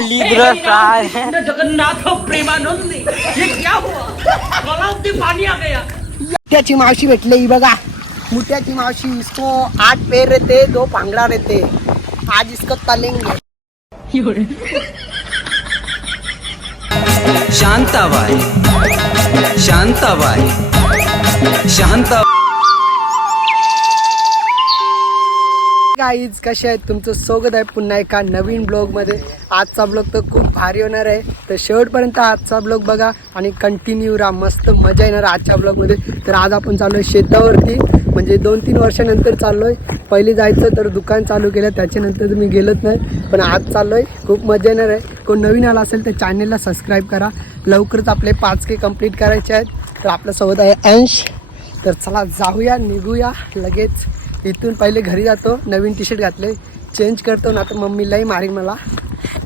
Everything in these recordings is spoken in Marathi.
लिब्रा जगन्नाथ प्रेमानंद। ये क्या हुआ? आ गया। मुठ्याची मावशी भेटले ही बघा. मुठ्याची मावशी इसको आठ पैर रहते दो पांगड़ा रहते आज इसको तलेंगे शांताबाई. शांताबाई. शांता गाईज कसे आहेत? तुमचं स्वागत आहे पुन्हा एका नवीन ब्लॉगमध्ये आजचा ब्लॉग तर खूप भारी होणार आहे. तर शेवटपर्यंत आजचा ब्लॉग बघा आणि कंटिन्यू राहा. मस्त मजा येणार आजच्या ब्लॉगमध्ये तर आज आपण चाललो आहे शेतावरती. म्हणजे दोन तीन वर्षानंतर चाललो आहे पहिले जायचं तर दुकान चालू केलं. त्याच्यानंतर तुम्ही गेलत नाही. पण आज चाललो आहे खूप मजा येणार आहे. कोण नवीन आला असेल तर चॅनेलला सबस्क्राईब करा. लवकरच आपले पाच के कंप्लीट करायचे आहेत. तर आपल्यासोबत आहे अंश. तर चला जाऊया निघूया. लगेच इथून पहिले घरी जातो नवीन टी शर्ट घातले चेंज करतो ना तर मम्मीलाही मारीन मला.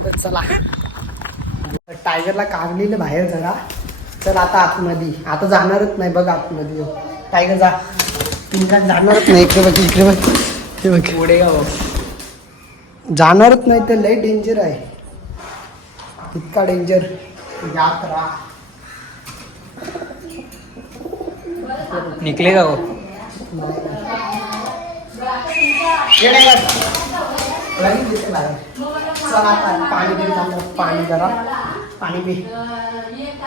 तर चला. टायगरला काढलेलं बाहेर जरा. चल आता आतमध्ये. आता जाणारच नाही बघ आतमध्ये. टायगर जा. तुमका जाणारच नाही इकडे बघ इकडे बघ. हे बघ. पुढे जाणारच नाही तर लय डेंजर आहे. इतका डेंजर यात राहा. निकलेगा वो. पाणी पाणी जरा. पाणी पी.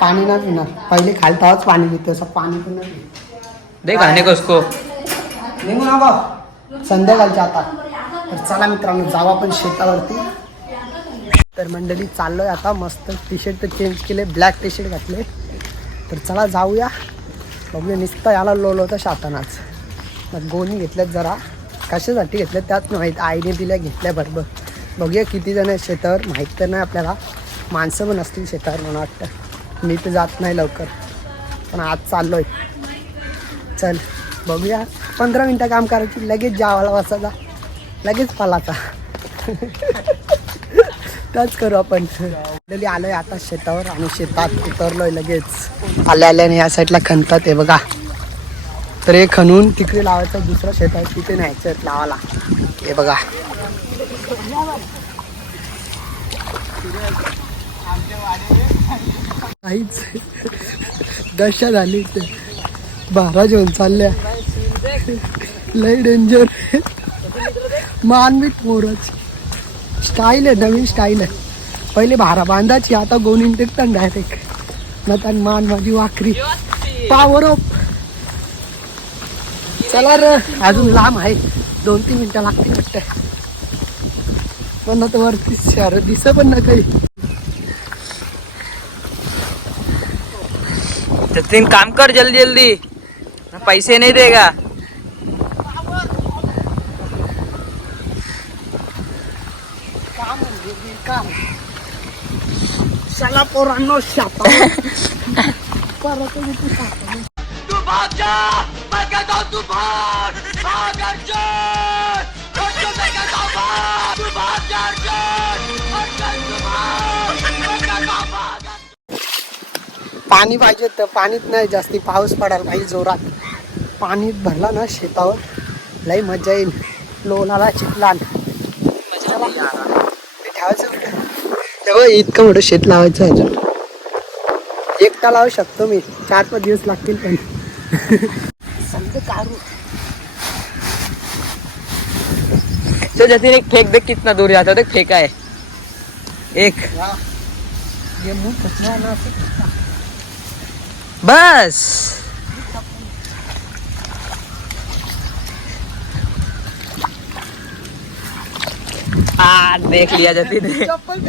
पाणी ना पिणार. पहिले खालताच पाणी पितो असं पाणी पण नाही. पी देख आने को उसको निघू ना बा. संध्याकाळच्या आता. तर चला मित्रांनो जाऊ आपण शेतावरती. तर मंडळी चाललोय आता मस्त टी शर्ट तर चेंज केले ब्लॅक टी शर्ट घातले. तर चला जाऊया. बघूया नुसतं याला लोल होतं शातानाच. मग गोणी घेतल्यात जरा. कशासाठी घेतलं त्यात माहीत आईने दिल्या घेतल्या बरोबर. बघूया किती जण शेतावर. माहीत तर नाही आपल्याला. माणसं पण असतील शेतावर मला वाटतं. मी तर जात नाही लवकर. पण आज चाललोय. चल बघूया. पंधरा मिनटं काम करायची लगेच जावाला वाचायला लगेच पालाचा. त्याच करू आपण. आलो आलोय आता शेतावर आणि शेतात उतरलोय लगेच. आल्या आल्याने या साईडला खणतात आहे बघा. तर हे खणून तिकडे लावायचं दुसरं शेत आहे तिथे न्यायचं लावाला हे बघा. काहीच दशा झाली ते बारा जेवण चालल्या. लय डेंजर मानवीत मोरच स्टाईल आहे नवीन स्टाईल आहे. पहिले भारा बांधायची आता गोणीन टेकतात डायरेक्ट नंतर मान माझी वाकरी. पावर ऑफ चला र अजून लांब आहे. दोन तीन मिनिटं लागतील वाटतं. पण आता वरती शहर दिस पण ना काही. जतीन काम कर जल्दी जल्दी. पैसे नहीं देगा. चला पोरांनो शापा. परत. तू भाग जा! मैं कहता हूँ तू भाग भाग अर्जुन अर्जुन मैं कहता हूँ भाग तू भाग जा पाणी पाहिजे तर पाणीत नाही जास्ती पाऊस पडायला पाहिजे जोरात. पाणी भरला ना शेतावर लई मजा येईल. लोणाला चिखलान. ते ठेवायचं तेव्हा इतकं मोठं शेत लावायचं आहे अजून. एकटा लावू शकतो मी. चार पाच दिवस लागतील पण. तो जतीन एक फेंक देख कितना दूर जाता है देख फेंका है। एक। ये मुँह कचरा ना। बस। आ देख लिया जतीन ने। चप्पल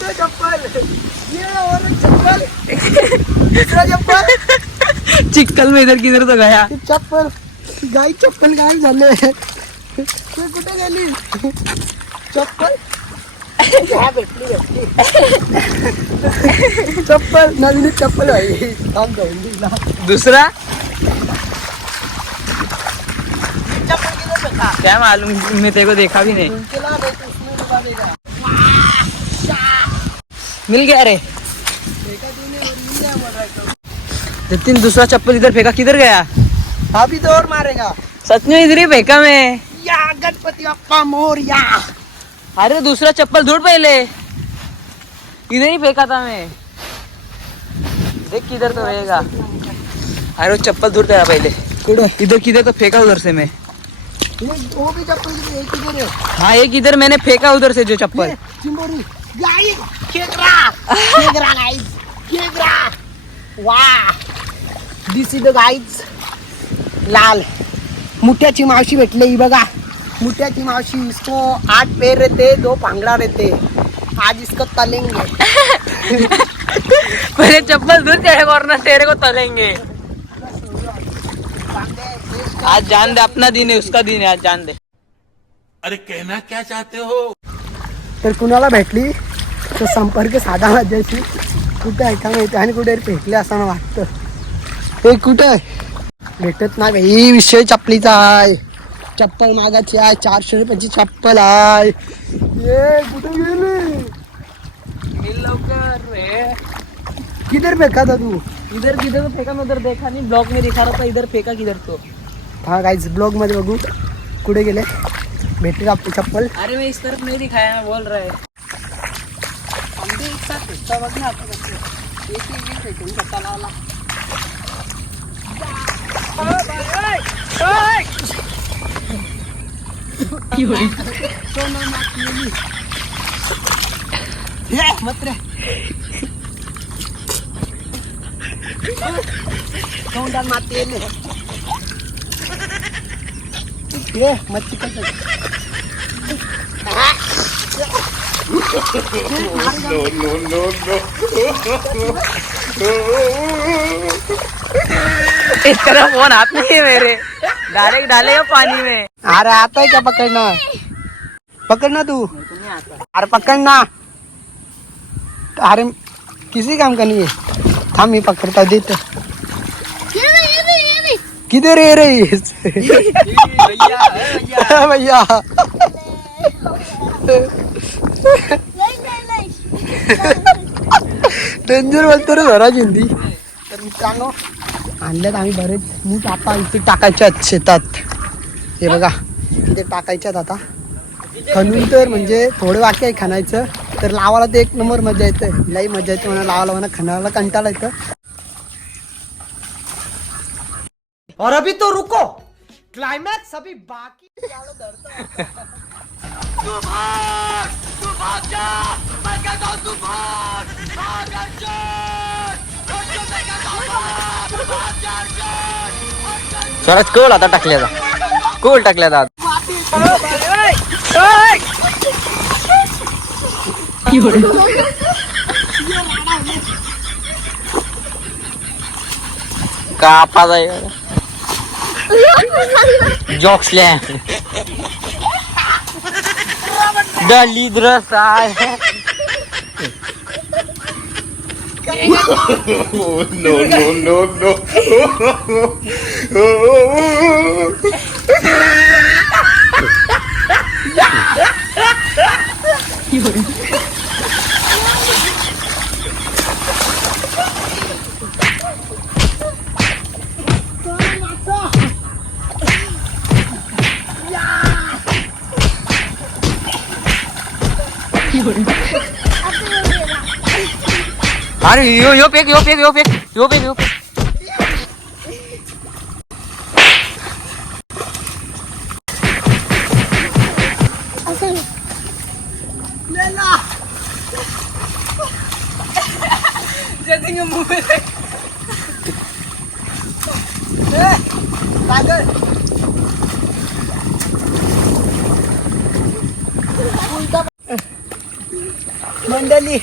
तो चप्पल। ये और एक चप्पल। चप्पल। चिक्कल में इधर किधर तो गया। ती चप्पल गाई चप्पल काय झाले ते कुठे गेली चप्पल घ्या, भेटली भेटली चप्पल नवीन चप्पल भाई थांब जाऊन दिला दूसरा? चप्पल किधर फेंका? क्या मालूम मैं तेरे को देखा भी नहीं। उनके ला दे, तो उसमें डुबा देगा. मिल गया रे। जतीन दूसरा चप्पल इधर फेंका किधर गया? अभी तो और मारेगा। सच में इधर ही फेंका मैं। मोर्या गणपती बाप्पा मोर्या। अरे दूसरा चप्पल ढूंढ पहले। इधर ही फेंका था मैं। देख किधर तो रहेगा अरे वो चप्पल ढूंढ पहला पहले। इधर किधर तो फेंका उधर से मैं। वो भी चप्पल किती आहे? किती रे? हाँ एक इधर मैंने फेंका उधर से जो चप्पल। हे, चिंबोरी गाई खेकरा खेकरा गाईज खेकरा वा दिस इज द गाईज लाल. मुठ्याची मावशी भेटले ही बघा. मुठ्याची मावशी इसको आठ पैर रहते दो पांगड़ा रहते. आज इसको तलेंगे. पहले चप्पल दूर चढ़े वरना तेरे को तलेंगे. आज जान दे अपना दिन है उसका दिन है आज जान दे. अरे कहना क्या चाहते हो? तर कुणाला भेटली? तर संपर्क साधा माझ्याशी कुठे आहे का माहिती आणि कुठे भेटले असं वाटतं. हे कुठं आहे? भेटत नाही भाई विषय चपलीचा आहे. चप्पल मागाची आहे. चारशे रुपयाची चप्पल आहे. ये कुठे गेली? लवकर रे. किधर फेका था तू? इधर किधर तो फेंका मैं उधर देखा. नहीं ब्लॉग में दिखा रहा था इधर फेंका किधर तो. हा गाईज ब्लॉगमध्ये बघू. कुठे गेले? भेटली का आपली चप्पल. अरे मैं इस तरफ नहीं दिखाया मैं बोल रहा. है आंबे एक साथ भेटता बघ ना कसं. एक एक स्वतःला आला. सोनं नाचलेली. हे, मत रे. तोंडात माती येईल. हे, मच्छी तरह फोन हाथ में है मेरे. डायरेक्ट डालेगा पानी में. अरे आता है क्या पकड़ना पकड़ना तू. अरे पकड़ना अरे किसी काम का नहीं है थाम मी पकड़ता देते. किधर ये रही भैया. डेंजर बोलतो रे जरा हिंदी तर मित्रांनो आणल्यात आम्ही बरेच मूठ आता इथे टाकायचे शेतात. हे बघा इथे टाकायच्यात आता. खणून तर म्हणजे थोडं वाक्य आहे खणायचं. तर लावायला तर एक नंबर मजा येते. लई मजा येते म्हणा लावायला म्हणा खणायला कंटाळा येतं. और अभी तो रुको. क्लाइमॅक्स अभी बाकी. तू भाग तू भाग जा! स्वराज कळ आता टाकल्याचा कोल टाकल्याचा कापा जाईल जॉक्सल्या. दलिद्र Ingat No! no, no, no, no. Yun. अरे यो यो पेक यो पेक यो पेक यो पेक यो पेक मंडळी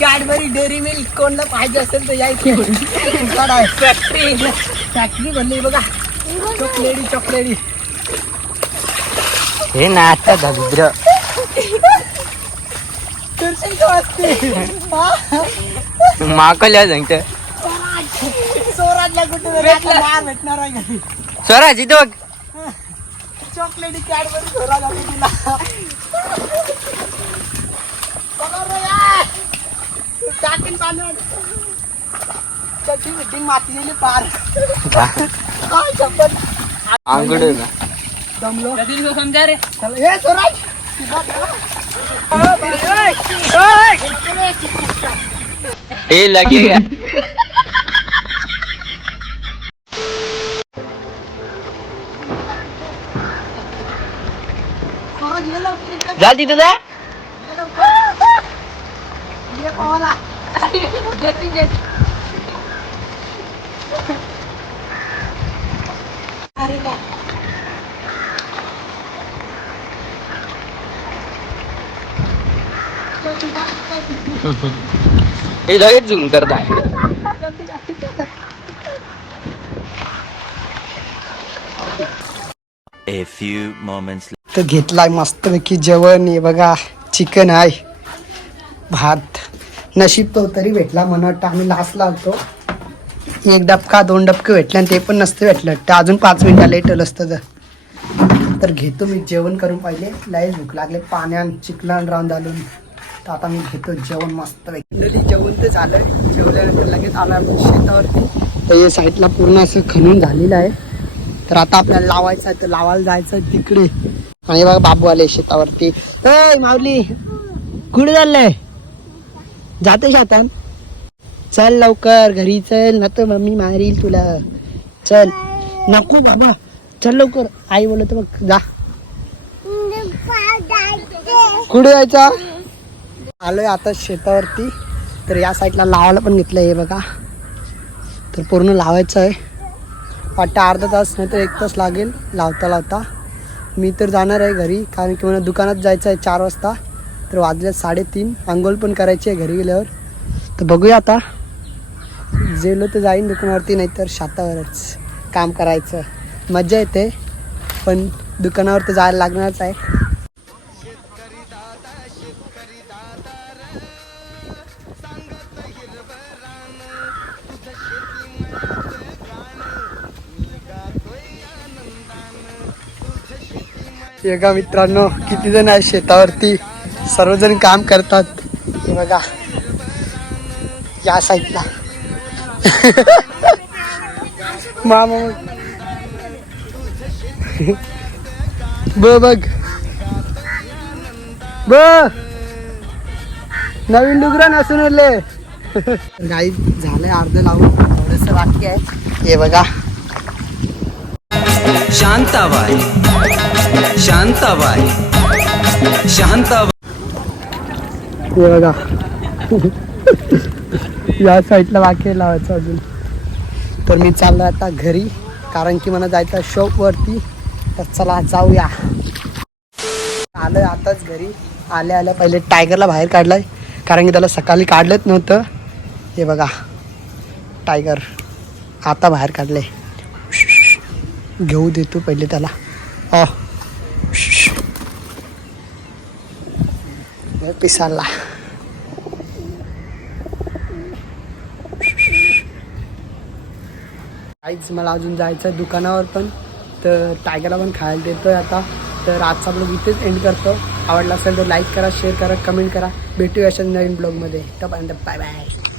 कॅडबरी डेअरी मिल्क कोणला पाहिजे असेल तर यायची फॅक्टरी फॅक्टरी बनली बघा. चॉकलेटी चॉकलेटी हे ना आता दरिद्र. माकल्या सांगत. स्वराजला कुठे भेटणार आहे स्वराज इथं बघ. चॉकलेटी कॅडबरी स्वराज तुला बघा रे यार. टाकीन मिटिंग पार. काय शपथ ना. दमलो. रे. चला लगेगा जा तिथं जा हे लगेच झूम A few moments तर घेतलाय मस्तपैकी जेवण हे बघा चिकन आहे भात नशीब तो तरी भेटला मला वाटतं आम्ही लास्टला होतो एक डबका दोन डबके भेटले आणि ते पण नसतं भेटलं. ते अजून पाच मिनिटं लेट होलं असतं तर तर घेतो मी जेवण करून पाहिले. लय भूक लागले. पाण्यान चिकलान राहून घालून तर आता मी घेतो जेवण मस्त जेवण तर झालं जेवल्यानंतर लगेच आला शेतावरती. तर हे साईडला पूर्ण असं खणून झालेलं आहे. तर आता आपल्याला लावायचं आहे तर लावायला जायचं आहे तिकडे. आणि बघा बाबू आले शेतावरती. माऊली कुठे चाललंय? जाते शेतात चल लवकर घरी चल ना तर मम्मी मारील तुला. चल. नको बाबा. चल लवकर. आई बोलत बघ जा. कुठे जायचा? आलोय आता शेतावरती. तर या साईडला लावायला पण घेतलं हे बघा. तर पूर्ण लावायचं आहे. वाटतं अर्धा तास नाही तर एक तास लागेल लावता लावता मी तर जाणार आहे घरी कारण की मला दुकानात जायचं आहे चार वाजता. तर वाजले साडेतीन. आंघोळ पण करायची आहे घरी गेल्यावर. तर बघूया आता. जेलो तर जाईन दुकानावरती नाही तर शेतावरच काम करायचं. मजा येते पण दुकानावर तर जायला लागणारच आहे. एका मित्रांनो किती जण आहे शेतावरती. सर्वजण काम करतात. हे बघा. या साईडला मामा. ब बघ. ब. नवीन डुगरा नसून उरले. गाई झालंय अर्ध लावून. थोडस बाकी आहे. हे बघा. शांताबाई. शांताबाई. शांताबाई. हे बघा. या साईडला वाक्य लावायचं अजून. तर मी चाललो आता घरी कारण की मला जायचं शॉपवरती तर चला जाऊया. आलं आताच घरी. आल्या आल्या पहिले टायगरला बाहेर काढलाय कारण की त्याला सकाळी काढलंच नव्हतं. हे बघा. टायगर आता बाहेर काढलंय. घेऊ देतो पहिले त्याला. अ पिसाला काहीच मला अजून जायचं आहे दुकानावर पण. तर टायगरला पण खायला देतोय आता. तर आजचा ब्लॉग इथेच एंड करतो. आवडला असेल तर लाईक करा शेअर करा कमेंट करा. भेटूया अशा नवीन ब्लॉगमध्ये तोपर्यंत बाय बाय